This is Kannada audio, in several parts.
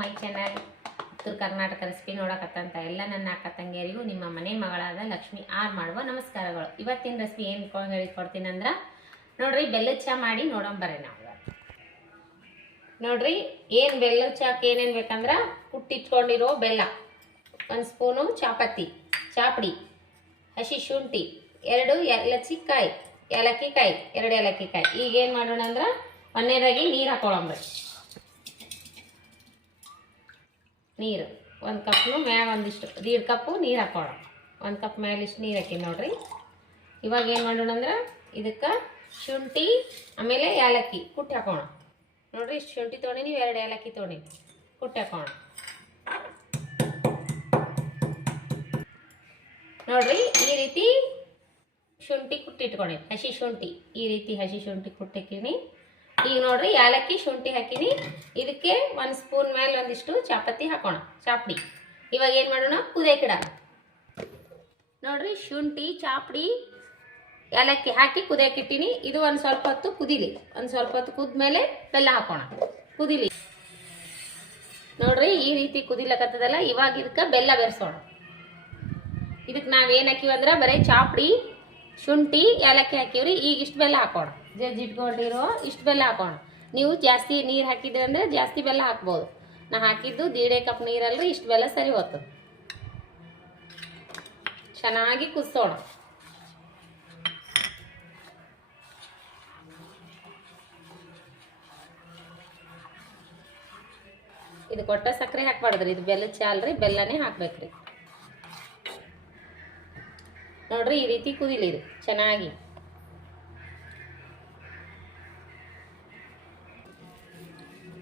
My channel. ಉತ್ತರ ಕರ್ನಾಟಕ ರೆಸಿಪಿ ನೋಡಕತ್ತಂತ ಎಲ್ಲ ನನ್ನ ಅಕ್ಕ ತಂಗಿಯರಿಗೂ ನಿಮ್ಮ ಮನೆ ಮಗಳಾದ ಲಕ್ಷ್ಮಿ ಆರ್ ಮಾಡುವ ನಮಸ್ಕಾರಗಳು. ಇವತ್ತಿನ ರೆಸಿಪಿ ಏನು ಹೇಳಿಕೊಡ್ತೀನಿ ಅಂದ್ರೆ ನೋಡ್ರಿ, ಬೆಲ್ಲದ ಚಹಾ ಮಾಡಿ ನೋಡೋಣ ನಾವು. ನೋಡ್ರಿ, ಏನು ಬೆಲ್ಲದ ಚಹಾಕ್ಕೆ ಏನೇನು ಬೇಕಂದ್ರೆ ಕುಟ್ಟಿಟ್ಕೊಂಡಿರೋ ಬೆಲ್ಲ, 1 ಸ್ಪೂನು ಚಾಪಡಿ, ಹಸಿ ಶುಂಠಿ, 2 ಏಲಕ್ಕಿಕಾಯಿ, 2 ಏಲಕ್ಕಿಕಾಯಿ. ಈಗ ಏನು ಮಾಡೋಣ ಅಂದ್ರೆ ಒಂದನೇದಾಗಿ ನೀರು ಹಾಕೊಳ್ಳೋಣ್ರಿ. ನೀರು 1 ಕಪ್ನು ಮ್ಯಾಗ ಒಂದಿಷ್ಟು 1.5 ಕಪ್ಪು ನೀರು ಹಾಕೊಳ್ಳೋಣ. 1 ಕಪ್ ಮ್ಯಾಲ ಇಷ್ಟು ನೀರು ಹಾಕಿ ನೋಡ್ರಿ. ಇವಾಗ ಏನು ಮಾಡೋಣ ಅಂದ್ರೆ ಇದಕ್ಕೆ ಶುಂಠಿ ಆಮೇಲೆ ಏಲಕ್ಕಿ ಕುಟ್ಟಿ ಹಾಕೋಣ. ನೋಡ್ರಿ, ಇಷ್ಟು ಶುಂಠಿ ತೊಗೊಂಡಿನಿ, 2 ಏಲಕ್ಕಿ ತೊಗೊಂಡಿನಿ, ಕುಟ್ಟಿ ಹಾಕೋಣ. ನೋಡ್ರಿ, ಈ ರೀತಿ ಶುಂಠಿ ಕುಟ್ಟಿಟ್ಕೊಂಡಿ, ಹಸಿ ಶುಂಠಿ, ಈ ರೀತಿ ಹಸಿ ಶುಂಠಿ ಕುಟ್ಟಿಕ್ಕಿನಿ. ಈಗ ನೋಡ್ರಿ, ಏಲಕ್ಕಿ ಶುಂಠಿ ಹಾಕಿನಿ. ಇದಕ್ಕೆ 1 ಸ್ಪೂನ್ ಮೇಲೆ ಒಂದಿಷ್ಟು ಚಾಪಡಿ. ಇವಾಗ ಏನು ಮಾಡೋಣ, ಕುದಿಯಕ್ಕಿಡ. ನೋಡ್ರಿ, ಶುಂಠಿ ಚಾಪಡಿ ಏಲಕ್ಕಿ ಹಾಕಿ ಕುದಿಯಕ್ಕಿಟ್ಟಿನಿ. ಇದು ಒಂದು ಸ್ವಲ್ಪ ಹೊತ್ತು ಕುದಿಲಿ. ಒಂದು ಸ್ವಲ್ಪ ಹೊತ್ತು ಕುದ್ಮೇಲೆ ಬೆಲ್ಲ ಹಾಕೋಣ, ಕುದಿಲಿ. ನೋಡ್ರಿ, ಈ ರೀತಿ ಕುದಿಲಕತ್ತದಲ್ಲ. ಇವಾಗ ಇದಕ್ಕೆ ಬೆಲ್ಲ ಬೆರೆಸೋಣ. ಇದಕ್ಕೆ ನಾವೇನು ಹಾಕಿವಂದ್ರೆ ಬರೀ ಚಾಪಡಿ, ಶುಂಠಿ, ಏಲಕ್ಕಿ ಹಾಕಿವ್ರಿ. ಈಗ ಇಷ್ಟು ಬೆಲ್ಲ ಹಾಕೋಣ, ಇಟ್ಕೊಂಡಿರೋ ಇಷ್ಟು ಬೆಲ್ಲ ಹಾಕೋಣ. ನೀವು ಜಾಸ್ತಿ ನೀರು ಹಾಕಿದ್ರಿ ಅಂದರೆ ಜಾಸ್ತಿ ಬೆಲ್ಲ ಹಾಕ್ಬೋದು. ನಾ ಹಾಕಿದ್ದು 1.5 ಕಪ್ ನೀರಲ್ರಿ, ಇಷ್ಟು ಬೆಲ್ಲ ಸರಿ ಹೋಗ್ತದೆ. ಚೆನ್ನಾಗಿ ಕುದಿಸೋಣ. ಇದು ಕೊಟ್ಟ ಸಕ್ಕರೆ ಹಾಕ್ಬಾರ್ದ್ರಿ, ಇದು ಬೆಲ್ಲದ ಚಹಾ ಅಲ್ರಿ, ಬೆಲ್ಲನೇ ಹಾಕ್ಬೇಕ್ರಿ. ನೋಡ್ರಿ, ಈ ರೀತಿ ಕುದಿಲಿ ಇದು ಚೆನ್ನಾಗಿ.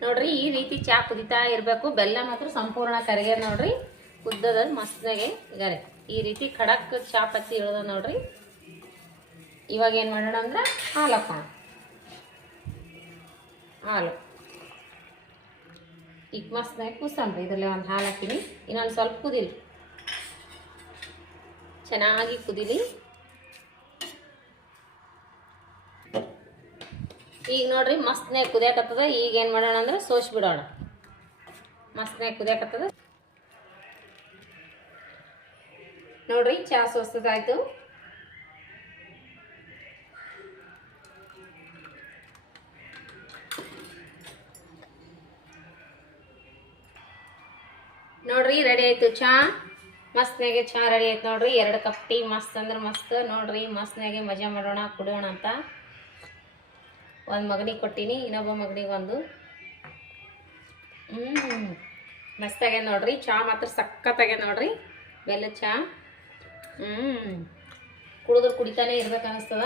ನೋಡ್ರಿ, ಈ ರೀತಿ ಚಹಾ ಕುದಿತಾ ಇರಬೇಕು. ಬೆಲ್ಲ ಮಾತ್ರ ಸಂಪೂರ್ಣ ಕರಗ್ಯದ ನೋಡ್ರಿ, ಕುದ್ದದ ಮಸ್ತ್ನಾಗೆ ಇದಾರೆ. ಈ ರೀತಿ ಖಡಕ್ ಚಹಾ ಪತ್ತಿ ಇಳದ ನೋಡ್ರಿ. ಇವಾಗ ಏನು ಮಾಡೋಣ ಅಂದ್ರೆ ಹಾಲು ಹಾಕೋಣ. ಹಾಲು ಈಗ ಮಸ್ತ್ನಾಗೆ ಕುದಿಸೋಣ್ರಿ. ಇದರಲ್ಲಿ ಒಂದು ಹಾಲು ಹಾಕಿನಿ. ಇನ್ನೊಂದು ಸ್ವಲ್ಪ ಕುದಿಲಿ, ಚೆನ್ನಾಗಿ ಕುದಿಲಿ. ಈಗ ನೋಡ್ರಿ, ಮಸ್ತ್ನಾಗ ಕುದಿಯಾಕತ್ತದ. ಈಗ ಏನು ಮಾಡೋಣ ಅಂದ್ರೆ ಸೋಸಿ ಬಿಡೋಣ. ಮಸ್ತ್ನಾಗ ಕುದಿಯಾಕತ್ತದ ನೋಡ್ರಿ, ಚಹಾ ಸೋಸದಾಯ್ತು. ನೋಡ್ರಿ, ರೆಡಿ ಆಯ್ತು ಚಹಾ. ಮಸ್ತ್ನಾಗೆ ಚಹಾ ರೆಡಿ ಆಯ್ತು ನೋಡ್ರಿ. 2 ಕಪ್ ಟೀ, ಮಸ್ತ್ ಅಂದ್ರೆ ಮಸ್ತ್. ನೋಡ್ರಿ, ಮಸ್ತ್ನಾಗೆ ಮಜಾ ಮಾಡೋಣ, ಕುಡಿಯೋಣ ಅಂತ. ಒಂದು ಮಗನಿಗೆ ಕೊಟ್ಟಿನಿ, ಇನ್ನೊಬ್ಬ ಮಗನಿಗೆ ಒಂದು. ಮಸ್ತಾಗೆ ನೋಡ್ರಿ. ಚಹಾ ಮಾತ್ರ ಸಖತ್ತಾಗೆ ನೋಡ್ರಿ, ಬೆಲ್ಲದ ಚಹಾ. ಕುಡಿದ್ರೆ ಕುಡಿತಾನೆ ಇರ್ಬೇಕು ಅನಿಸ್ತದ.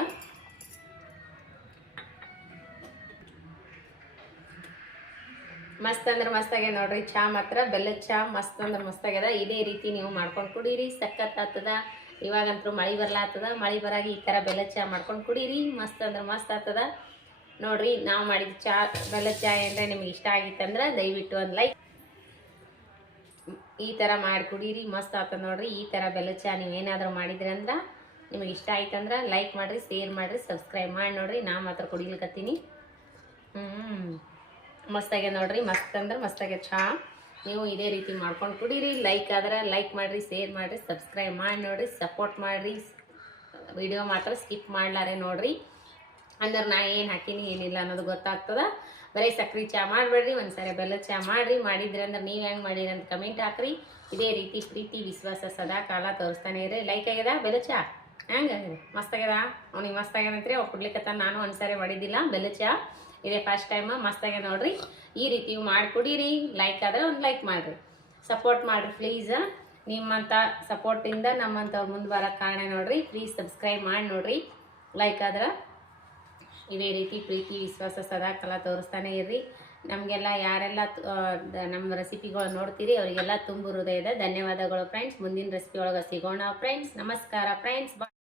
ಮಸ್ತ್ ಅಂದ್ರೆ ಮಸ್ತಾಗೆ ನೋಡ್ರಿ ಚಹಾ ಮಾತ್ರ. ಬೆಲ್ಲದ ಚಹಾ ಮಸ್ತ್ ಅಂದ್ರೆ ಮಸ್ತಾಗ್ಯದ. ಇದೇ ರೀತಿ ನೀವು ಮಾಡ್ಕೊಂಡು ಕುಡೀರಿ, ಸಖತ್ ಆಗ್ತದ. ಇವಾಗಂತೂ ಮಳೆ ಬರ್ಲಾಗ್ತದ. ಮಳೆ ಬರಾಗಿ ಈ ಥರ ಬೆಲ್ಲದ ಚಹಾ ಮಾಡ್ಕೊಂಡು ಕುಡೀರಿ, ಮಸ್ತ್ ಅಂದ್ರೆ ಮಸ್ತ್ ಆಗ್ತದ. ನೋಡ್ರಿ, ನಾವು ಮಾಡಿದ ಚಹಾ, ಬೆಲ್ಲದ ಚಹಾ ಏನಾರ ನಿಮ್ಗೆ ಇಷ್ಟ ಆಗಿತ್ತಂದ್ರೆ ದಯವಿಟ್ಟು ಒಂದು ಲೈಕ್. ಈ ಥರ ಮಾಡಿ ಕುಡೀರಿ, ಮಸ್ತ್ ಆಗ್ತದೆ ನೋಡ್ರಿ. ಈ ಥರ ಬೆಲ್ಲದ ಚಹಾ ನೀವೇನಾದರೂ ಮಾಡಿದ್ರಿ ಅಂದ್ರೆ ನಿಮಗೆ ಇಷ್ಟ ಆಯ್ತಂದ್ರೆ ಲೈಕ್ ಮಾಡಿರಿ, ಶೇರ್ ಮಾಡಿರಿ, ಸಬ್ಸ್ಕ್ರೈಬ್ ಮಾಡಿ ನೋಡ್ರಿ. ನಾ ಮಾತ್ರ ಕುಡಿಲಿಕತ್ತೀನಿ. ಮಸ್ತಾಗೆ ನೋಡ್ರಿ, ಮಸ್ತ್ ಅಂದ್ರೆ ಮಸ್ತಾಗೆ ಚಹಾ. ನೀವು ಇದೇ ರೀತಿ ಮಾಡ್ಕೊಂಡು ಕುಡೀರಿ. ಲೈಕ್ ಆದ್ರೆ ಲೈಕ್ ಮಾಡಿರಿ, ಶೇರ್ ಮಾಡಿರಿ, ಸಬ್ಸ್ಕ್ರೈಬ್ ಮಾಡಿ ನೋಡ್ರಿ, ಸಪೋರ್ಟ್ ಮಾಡಿರಿ. ವಿಡಿಯೋ ಮಾತ್ರ ಸ್ಕಿಪ್ ಮಾಡ್ಲಾರೆ ನೋಡ್ರಿ, ಅಂದ್ರೆ ನಾ ಏನು ಹಾಕೀನಿ ಏನಿಲ್ಲ ಅನ್ನೋದು ಗೊತ್ತಾಗ್ತದ. ಬರೀ ಸಕ್ರೆ ಚಹಾ ಮಾಡಬೇಡ್ರಿ, ಒಂದ್ಸರಿ ಬೆಲ್ಲದ ಚಹಾ ಮಾಡಿರಿ. ಮಾಡಿದ್ರಿ ಅಂದ್ರೆ ನೀವು ಹೆಂಗೆ ಮಾಡಿರಿ ಅಂತ ಕಮೆಂಟ್ ಹಾಕ್ರಿ. ಇದೇ ರೀತಿ ಪ್ರೀತಿ ವಿಶ್ವಾಸ ಸದಾ ಕಾಲ ತೋರಿಸ್ತಾನೆ ಇರಿ. ಲೈಕ್ ಆಗ್ಯದ ಬೆಲ್ಲದ ಚಹಾ? ಹೆಂಗಾಗಿದೆ? ಮಸ್ತಾಗ್ಯದ? ಅವ್ನಿಗೆ ಮಸ್ತಾಗ್ಯದಂತ್ರಿ. ಅವ್ರು ಕೊಡ್ಲಿಕ್ಕತ್ತ. ನಾನು ಒಂದ್ಸರಿ ಮಾಡಿದ್ದಿಲ್ಲ ಬೆಲ್ಲದ ಚಹಾ, ಇದೇ ಫಸ್ಟ್ ಟೈಮ್. ಮಸ್ತಾಗ್ಯದ ನೋಡ್ರಿ. ಈ ರೀತಿ ಮಾಡಿಕೊಡಿರಿ. ಲೈಕ್ ಆದರೆ ಒಂದು ಲೈಕ್ ಮಾಡಿರಿ, ಸಪೋರ್ಟ್ ಮಾಡಿರಿ ಪ್ಲೀಸ್. ನಿಮ್ಮಂಥ ಸಪೋರ್ಟಿಂದ ನಮ್ಮಂಥವ್ರು ಮುಂದೆ ಬರೋಕ್ಕೆ ಕಾರಣ ನೋಡ್ರಿ. ಪ್ಲೀಸ್ ಸಬ್ಸ್ಕ್ರೈಬ್ ಮಾಡಿ ನೋಡ್ರಿ. ಲೈಕ್ ಆದ್ರೆ ಇದೇ ರೀತಿ ಪ್ರೀತಿ ವಿಶ್ವಾಸ ಸದಾ ಕಾಲ ತೋರಿಸ್ತಾನೆ ಇರ್ರಿ. ನಮಗೆಲ್ಲ ಯಾರೆಲ್ಲ ನಮ್ಮ ರೆಸಿಪಿಗಳು ನೋಡ್ತೀರಿ ಅವರಿಗೆಲ್ಲ ತುಂಬ ಹೃದಯದ ಧನ್ಯವಾದಗಳು ಫ್ರೆಂಡ್ಸ್. ಮುಂದಿನ ರೆಸಿಪಿ ಒಳಗೆ ಸಿಗೋಣ ಫ್ರೆಂಡ್ಸ್. ನಮಸ್ಕಾರ ಫ್ರೆಂಡ್ಸ್.